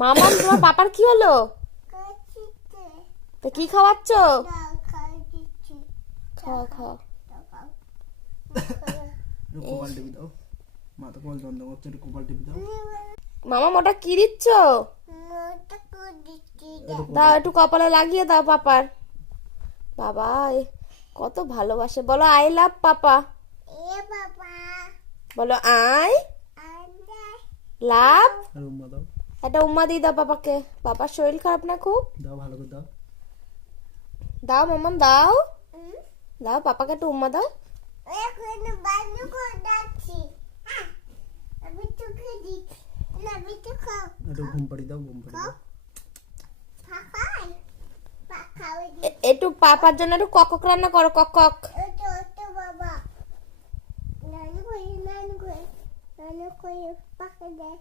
মামাম তোমার পাপার কি হলো? তা কি খাওয়াচ্ছ? খাও খাও। কোপাল টিপি দাও, মা তো কোপাল যন্ত্র করছে, একটু কোপাল টিপি দাও। মামাম ওটা কি দিচ্ছ? দাও একটু কপালে লাগিয়ে দাও পাপার। বাবা কত ভালোবাসে, বলো আই লাভ পাপা। বলো আই লাভ। আর উম্মা দাও, একটা উম্মা দিয়ে দাও পাপাকে, পাপার শরীর খারাপ না খুব। দাও ভালো করে দাও। দাও মামাম দাও, দাও পাপাকে একটু উম্মা দাও। একটু ঘুম পাড়ি দাও, ঘুম পাড়ি দাও। একটু পাপার জন্য একটু কক রান্না করো, কক কক। বাবা নানু কই পাখা দেয়।